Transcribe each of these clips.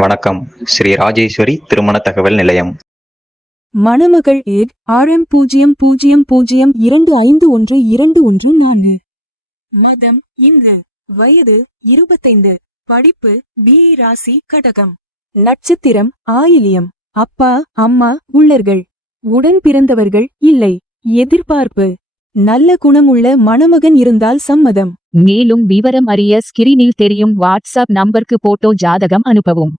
வணக்கம். ஸ்ரீ ராஜேஸ்வரி திருமண தகவல் நிலையம். மணமகள் ஏட் RM00251214. மதம் இந்து. வயது 25. படிப்பு BE ராசி கடகம். நட்சத்திரம் ஆயிலியம். அப்பா அம்மா உள்ளர்கள். உடன் பிறந்தவர்கள் இல்லை. எதிர்பார்ப்பு நல்ல குணமுள்ள மணமகன் இருந்தால் சம்மதம். மேலும் விவரம் அறிய ஸ்கிரீனில் தெரியும் வாட்ஸ்அப் நம்பருக்கு போட்டோ ஜாதகம் அனுப்பவும்.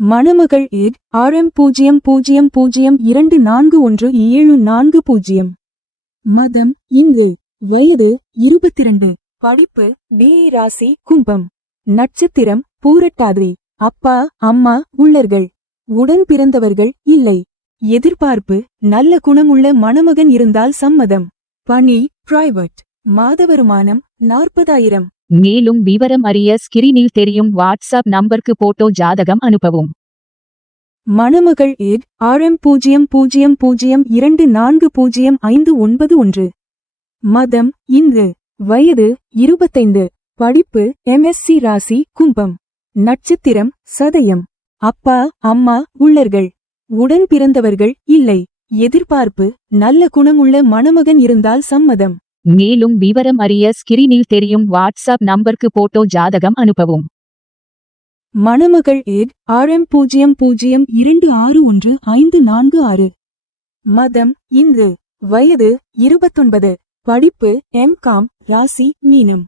மணமகள் ஏட் RM00241740. மதம் இந்து. வயது 22. படிப்பு BE ராசி கும்பம். நட்சத்திரம் பூரட்டாதி. அப்பா அம்மா உள்ளர்கள். உடன் பிறந்தவர்கள் இல்லை. எதிர்பார்ப்பு நல்ல குணமுள்ள மணமகன் இருந்தால் சம்மதம். பணி பிரைவேட். மாத வருமானம் 40,000. மேலும் விவரம் அறிய ஸ்கிரீனில் தெரியும் வாட்ஸ்அப் நம்பருக்கு போட்டோ ஜாதகம் அனுப்பவும். மணமகள் ஏட் RM00240591. மதம் இந்து. வயது 25. படிப்பு MSc ராசி கும்பம். நட்சத்திரம் சதயம். அப்பா அம்மா உள்ளர்கள். உடன் பிறந்தவர்கள் இல்லை. எதிர்பார்ப்பு நல்ல குணமுள்ள மணமகன் இருந்தால் சம்மதம். மேலும் விவரம் அறிய ஸ்கிரீனில் தெரியும் வாட்ஸ்அப் நம்பருக்கு போட்டோ ஜாதகம் அனுப்பவும். மணமகள் ஏட் RM00261546. மதம் இந்து. வயது 29. படிப்பு MCom ராசி மீனம்.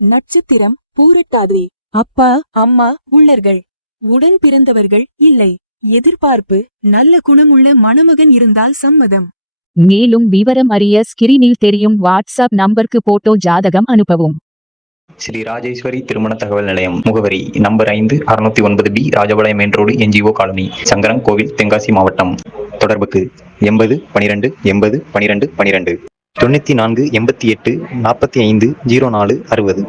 நட்சத்திரம் பூரட்டாதி. அப்பா அம்மா உள்ளர்கள். உடன் பிறந்தவர்கள் இல்லை. எதிர்பார்ப்பு நல்ல குணமுள்ள மணமகன் இருந்தால் சம்மதம். மேலும் விவரம் அறிய ஸ்கிரீனில் தெரியும் வாட்ஸ்அப் நம்பருக்கு போட்டோ ஜாதகம் அனுப்பவும். ஸ்ரீ ராஜேஸ்வரி திருமண தகவல் நிலையம். முகவரி number 5 609B Rajapalayam main road NGO colony, Sankaran கோவில், தென்காசி மாவட்டம். தொடர்புக்கு 80 12 80 12 12 94 88 45 04 60.